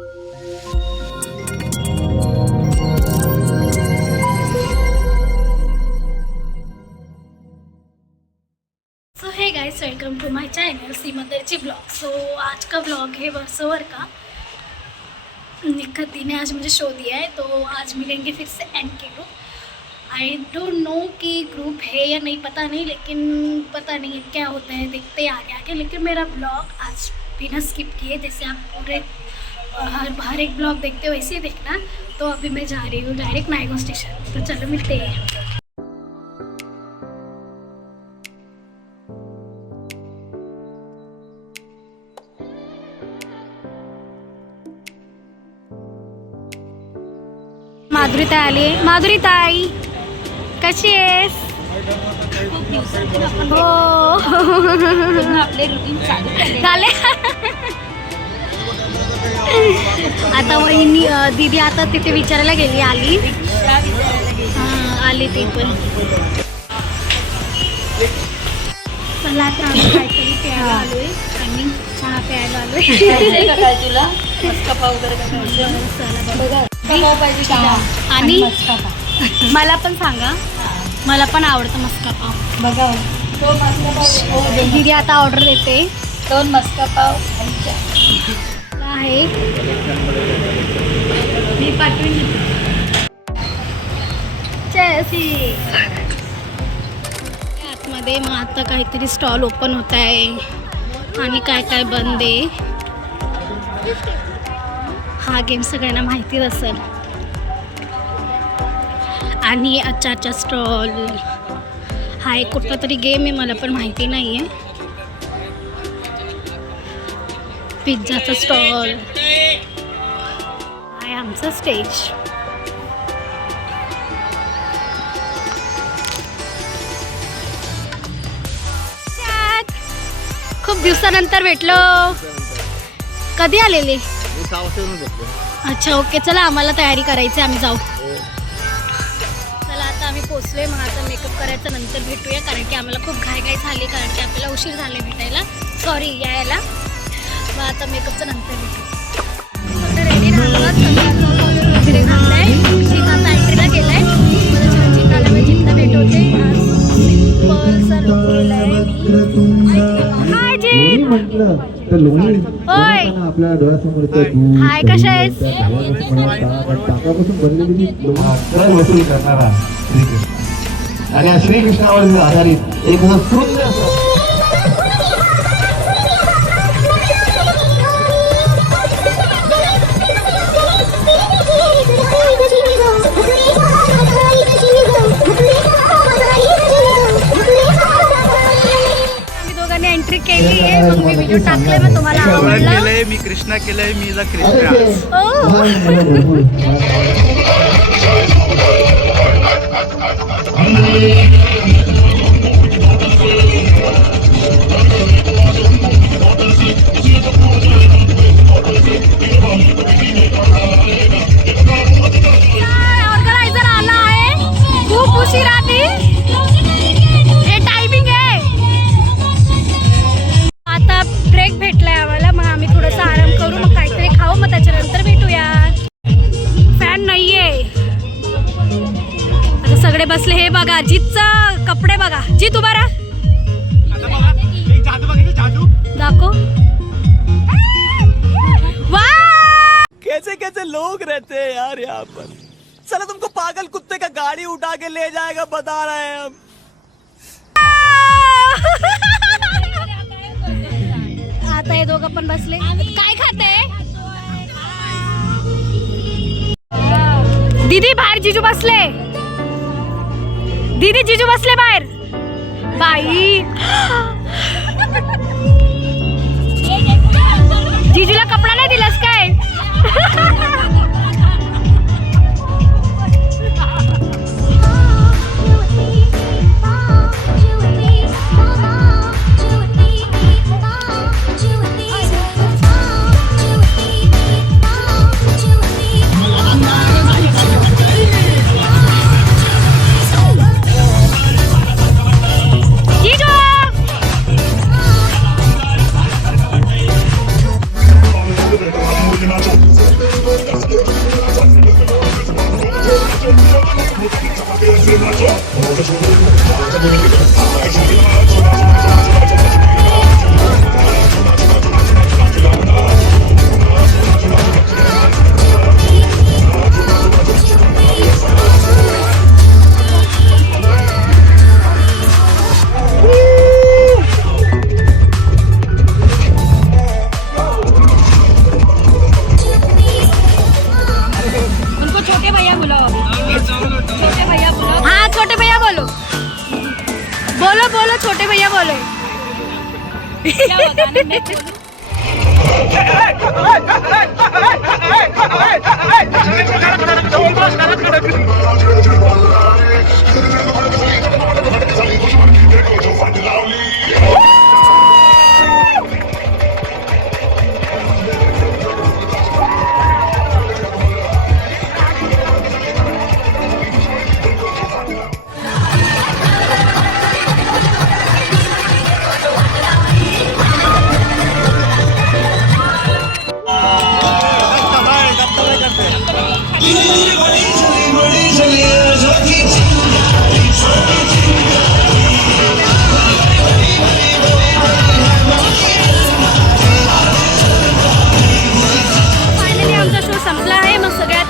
So hey guys welcome to my channel सीमंदरची blog so आज का blog है वर्षोवर का। निखत दी ने आज मुझे शो दिया है तो आज मिलेंगे फिर से N K group I don't know कि ग्रुप है या नहीं, पता नहीं, लेकिन पता नहीं क्या होता है, देखते आगे आगे लेकिन मेरा ब्लॉग आज बिना स्किप किए, जैसे आप पूरे हर हर एक ब्लॉग देखते हो वैसे ही देखना। तो अभी मैं जा रही हूँ डायरेक्ट नायगो स्टेशन तो चलो मिलते हैं। माधुरी ताई आली। माधुरी ताई कशी आहेस? हो. आपले रुटीन चालू झाले. आता वहिनी अं, दीदी आता तिथे विचारायला गेली आली. आली ती पण. चला आता आम्ही काहीतरी प्यायला आलोय. आणि चहा प्यायला आलोय. तुला आणि मला पण सांगा मला पण आवडतं मस्का पाव. बघा तो हो दे. आता ऑर्डर देते. दोन मस्का पाव आणि आहे. मी पाठवून. आतमध्ये मग आता काहीतरी स्टॉल ओपन होत आहे. आणि काय काय बंद आहे. हा गेम सगळ्यांना माहितीच असेल. आणि अच्छा अच्छा स्टॉल. हा एक कुठला तरी गेम आहे मला पण माहिती नाही आहे पिझ्झाचा स्टॉल. आहे आमचं स्टेज. खूप दिवसानंतर भेटलो. कधी आलेले? अच्छा ओके. चला आम्हाला तयारी करायची आहे, आम्ही जाऊ. चला आता आम्ही पोचलोय. मग आता मेकअप करायचं. नंतर भेटूया. कारण की आम्हाला खूप घाई घाई झाली. कारण की आपल्याला उशीर झाले भेटायला. सॉरी यायला. आता मेकअपचं नंतर भेटू रेडी राहतात सगळ्यांना powder वगैरे घातलाय. चिक आता एंट्रीला गेलाय. मला छान चिकाला मी चित्त भेटवते सिम्पलचा लुक केलाय मी हाय होय. कशा आहेस? आणि श्रीकृष्णावर आधारित. एक उत्कृष्ट व्हिडिओ टाकले मग तुम्हाला आवडला? केलंय मी कृष्णा केलंय मी जा कृष्णा. ते ओ लहान मुलं भरपूर. ऑर्गनायझर आला आहे? खूप उशीर आधी. सगळे बसले हे बघा जीतचं कपडे बघा. जीत उभा राहा. दाखव. कैसे कैसे लोग रहते हैं यार यहाँ पर। चलो तुमको पागल कुत्ते का गाड़ी उठा के ले जाएगा बता रहे हैं हम। आता हे दोघं पण बसले. काय खाते? दीदी बाहेर जिजू बसले. दीदी जिजू बसले बाहेर. बाई. बोलो बोलो छोटे भैया बोलो क्या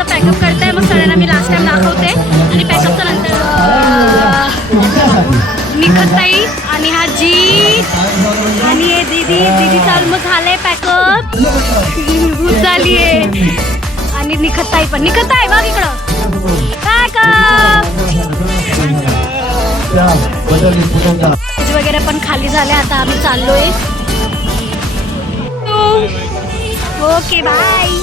पॅकअप करताय. मग सगळ्यांना मी लास्ट टाइम दाखवते. आणि पॅकअपच्या नंतर निखताई आणि हा जी आणि हे दीदी दीदीचं ऑलमोस्ट झालंय पॅकअप भूत झाली आहे आणि आहे पण. निखताई बघ इकडं. काय वगैरे पण खाली झाले आता आम्ही चाललोय. Okay bye